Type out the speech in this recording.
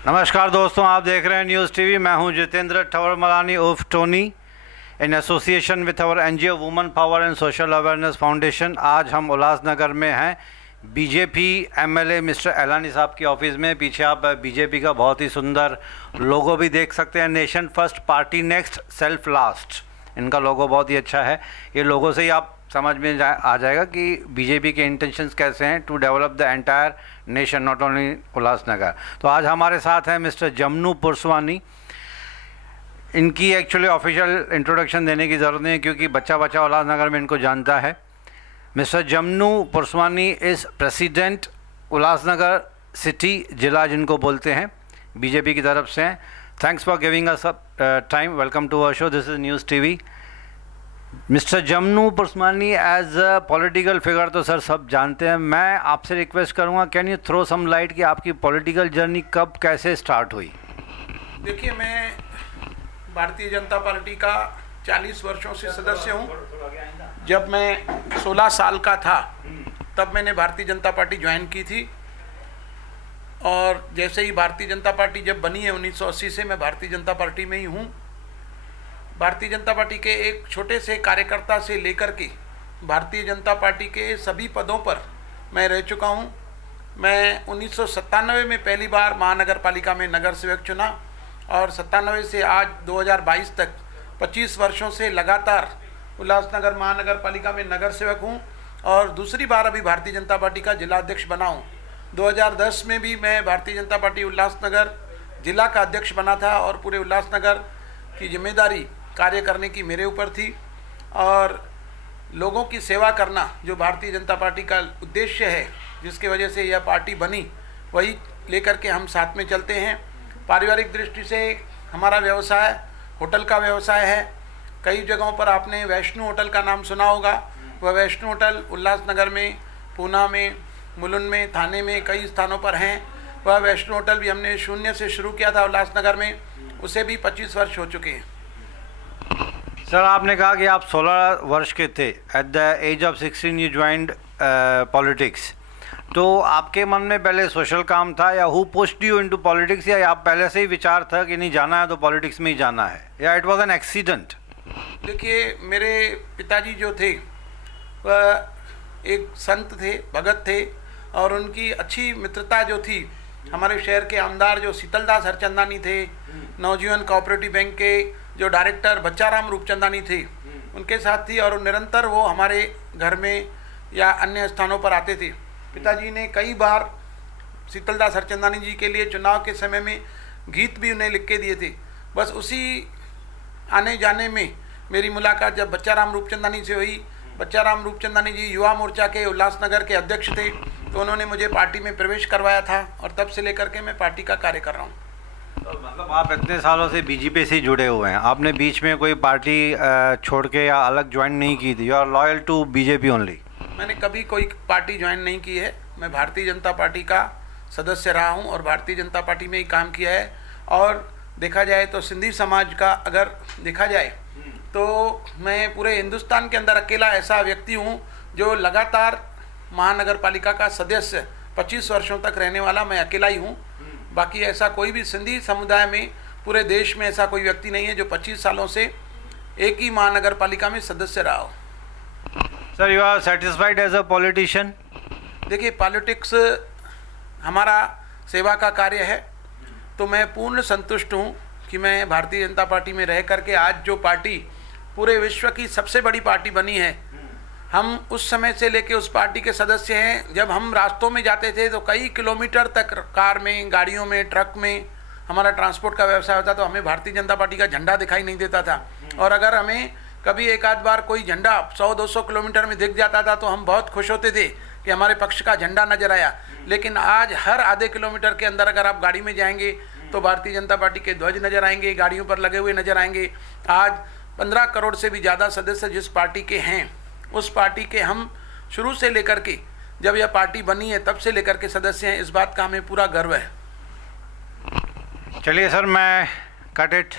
नमस्कार दोस्तों, आप देख रहे हैं न्यूज़ टीवी। मैं हूं जितेंद्र ठवर मलानी उर्फ Tony, in association with our NGO women power and social awareness foundation. आज हम उल्लासनगर में हैं, बीजेपी एमएलए मिस्टर एलानी साहब की ऑफिस में। पीछे आप बीजेपी का बहुत ही सुंदर लोगो भी देख सकते हैं, nation first party next self last. इनका लोगो बहुत ही अच्छा है। ये लोगो से ही आप समझ में आ जाएगा कि बीजेपी के इंटेंशंस कैसे हैं to develop the entire nation, not only Ulhasnagar. तो आज हमारे साथ हैं मिस्टर जमनू पुरसवानी। इनकी एक्चुअली ऑफिशियल इंट्रोडक्शन देने की ज़रूरत नहीं है क्योंकि बच्चा बच्चा उल्लासनगर में इनको जानता है। Mister Jamnu Purswani is president Ulhasnagar city, जिला जिनको बोलते हैं, बीजेपी की तरफ से हैं। Thanks for giving us time. Welcome to our show, this is news TV. Mister Jamnu Purswani as a political figure तो सर सब जानते हैं। मैं आपसे रिक्वेस्ट करूंगा, can you throw some light कि आपकी पॉलिटिकल जर्नी कब कैसे स्टार्ट हुई? देखिए, मैं भारतीय जनता पार्टी का 40 वर्षों से सदस्य हूं। जब मैं 16 साल का था तब मैंने भारतीय जनता पार्टी ज्वाइन की थी, और जैसे ही भारतीय जनता पार्टी जब बनी है 1980 से मैं भारतीय जनता पार्टी में ही हूं। भारतीय जनता पार्टी के एक छोटे से कार्यकर्ता से लेकर के भारतीय जनता पार्टी के सभी पदों पर मैं रह चुका हूं। मैं 1997 में पहली बार महानगर पालिका में नगर सेवक चुना, और 97 से आज 2022 तक 25 वर्षों से लगातार उल्लासनगर महानगर पालिका में नगर सेवक हूं, और दूसरी बार अभी भारतीय जनता पार्टी का जिला अध्यक्ष बना हूं। 2010 में भी मैं भारतीय जनता पार्टी उल्लासनगर जिला का अध्यक्ष बना था, और पूरे उल्लासनगर की जिम्मेदारी कार्य करने की मेरे ऊपर थी, और लोगों की सेवा करना जो भारतीय जनता पार्टी का उद्देश्य है, जिसके वजह से यह पार्टी बनी, वही लेकर के हम साथ में चलते हैं। पारिवारिक दृष्टि से हमारा व्यवसाय होटल का व्यवसाय है। कई जगहों पर आपने वैष्णो होटल का नाम सुना होगा। वह वैष्णो होटल उल्लासनगर में, पूना में, मुलुंड में, थाने में कई स्थानों पर हैं। वह वैष्णो होटल भी हमने शून्य से शुरू किया था उल्लासनगर में, उसे भी 25 वर्ष हो चुके हैं। सर, आपने कहा कि आप 16 वर्ष के थे। At the age of 16 you joined politics. तो आपके मन में पहले सोशल काम था, या who pushed you into politics, या आप पहले से ही विचार था कि नहीं जाना है तो पॉलिटिक्स में ही जाना है, या इट वाज एन एक्सीडेंट? देखिए, मेरे पिताजी जो थे वह एक संत थे, भगत थे, और उनकी अच्छी मित्रता जो थी हमारे शहर के आमदार जो शीतलदास हरचंदानी थे, नवजीवन कोऑपरेटिव बैंक के जो डायरेक्टर बच्चाराम रूपचंदानी थे, उनके साथ थी, और निरंतर वो हमारे घर में या अन्य स्थानों पर आते थे। पिताजी ने कई बार शीतलदास हरचंदानी जी के लिए चुनाव के समय में गीत भी उन्हें लिख के दिए थे। बस उसी आने जाने में मेरी मुलाकात जब बच्चाराम रूपचंदानी से हुई। बच्चाराम रूपचंदानी जी युवा मोर्चा के उल्लासनगर के अध्यक्ष थे, तो उन्होंने मुझे पार्टी में प्रवेश करवाया था, और तब से लेकर के मैं पार्टी का कार्य कर रहा हूँ। तो मतलब आप इतने सालों से बीजेपी से जुड़े हुए हैं, आपने बीच में कोई पार्टी छोड़ के या अलग ज्वाइन नहीं की थी? You are loyal to BJP only? मैंने कभी कोई पार्टी ज्वाइन नहीं की है। मैं भारतीय जनता पार्टी का सदस्य रहा हूं, और भारतीय जनता पार्टी में ही काम किया है। और देखा जाए तो सिंधी समाज का अगर देखा जाए तो मैं पूरे हिंदुस्तान के अंदर अकेला ऐसा व्यक्ति हूं जो लगातार महानगर पालिका का सदस्य 25 वर्षों तक रहने वाला मैं अकेला ही हूं। बाकी ऐसा कोई भी सिंधी समुदाय में पूरे देश में ऐसा कोई व्यक्ति नहीं है जो 25 सालों से एक ही महानगर पालिका में सदस्य रहा हो। Sir, you are satisfied as a politician? देखिए, पॉलिटिक्स हमारा सेवा का कार्य है, तो मैं पूर्ण संतुष्ट हूँ कि मैं भारतीय जनता पार्टी में रह करके आज जो पार्टी पूरे विश्व की सबसे बड़ी पार्टी बनी है, हम उस समय से लेके उस पार्टी के सदस्य हैं। जब हम रास्तों में जाते थे तो कई किलोमीटर तक कार में, गाड़ियों में, ट्रक में हमारा ट्रांसपोर्ट का व्यवसाय होता, तो हमें भारतीय जनता पार्टी का झंडा दिखाई नहीं देता था। और अगर हमें कभी एक आध बार कोई झंडा 100-200 किलोमीटर में दिख जाता था तो हम बहुत खुश होते थे कि हमारे पक्ष का झंडा नजर आया। लेकिन आज हर आधे किलोमीटर के अंदर अगर आप गाड़ी में जाएंगे तो भारतीय जनता पार्टी के ध्वज नजर आएंगे, गाड़ियों पर लगे हुए नजर आएंगे। आज 15 करोड़ से भी ज़्यादा सदस्य जिस पार्टी के हैं, उस पार्टी के हम शुरू से लेकर के जब यह पार्टी बनी है तब से लेकर के सदस्य हैं। इस बात का हमें पूरा गर्व है। चलिए सर, मैं कट इट